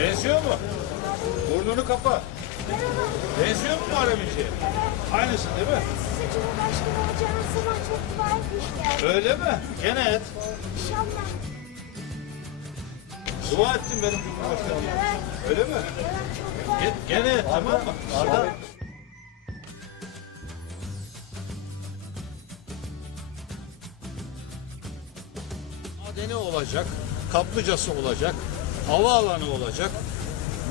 Benziyor mu? Burnunu kapa. Benziyor mu Muharrem İnce'ye? Aynısı değil mi? Size Cumhurbaşkanı olacağınız zaman çok dua etmişler. Öyle mi? Gene et. İnşallah. Dua ettim benim Cumhurbaşkanıma. Evet. Öyle mi? Evet çok dua Ge- Gene et tamam mı? Arda. Madeni olacak, kaplıcası olacak, havaalanı olacak,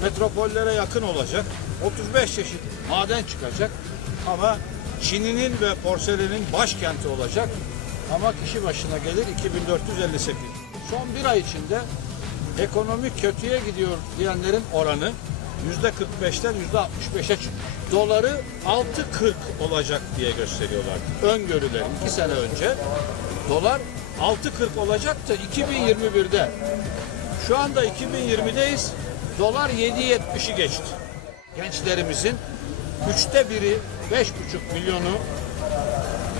metropollere yakın olacak, 35 çeşit maden çıkacak ama Çin'inin ve porselenin başkenti olacak ama kişi başına gelir 2458. Son bir ay içinde ekonomi kötüye gidiyor diyenlerin oranı yüzde 45'ten yüzde 65'e çıkmış. Doları 6.40 olacak diye gösteriyorlar. Öngörüler iki sene önce dolar 6.40 olacaktı 2021'de. Şu anda 2020'deyiz. Dolar 7.70'i geçti. Gençlerimizin üçte biri 5,5 milyonu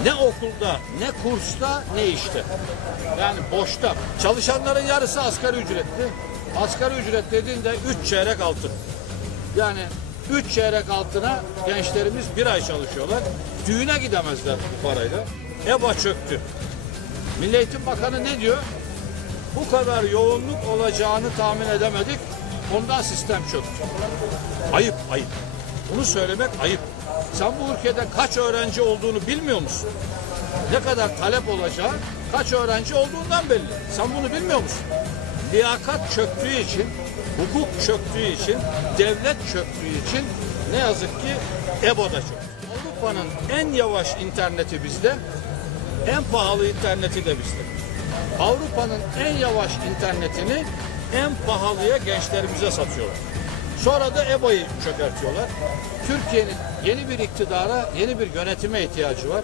ne okulda, ne kursta, ne işte. Yani boşta. Çalışanların yarısı asgari ücretli. Asgari ücret dediğinde 3 çeyrek altın. Yani 3 çeyrek altına gençlerimiz bir ay çalışıyorlar. Düğüne gidemezler bu parayla. EBA çöktü. Milli Eğitim Bakanı ne diyor? Bu kadar yoğunluk olacağını tahmin edemedik. Ondan sistem çöktü. Ayıp, ayıp. Bunu söylemek ayıp. Sen bu ülkede kaç öğrenci olduğunu bilmiyor musun? Ne kadar talep olacağı kaç öğrenci olduğundan belli. Sen bunu bilmiyor musun? Liyakat çöktüğü için, hukuk çöktüğü için, devlet çöktüğü için ne yazık ki EBO da çöktü. Avrupa'nın en yavaş interneti bizde, en pahalı interneti de bizde. Avrupa'nın en yavaş internetini en pahalıya gençlerimize satıyorlar. Sonra da EBA'yı çökertiyorlar. Türkiye'nin yeni bir iktidara, yeni bir yönetime ihtiyacı var.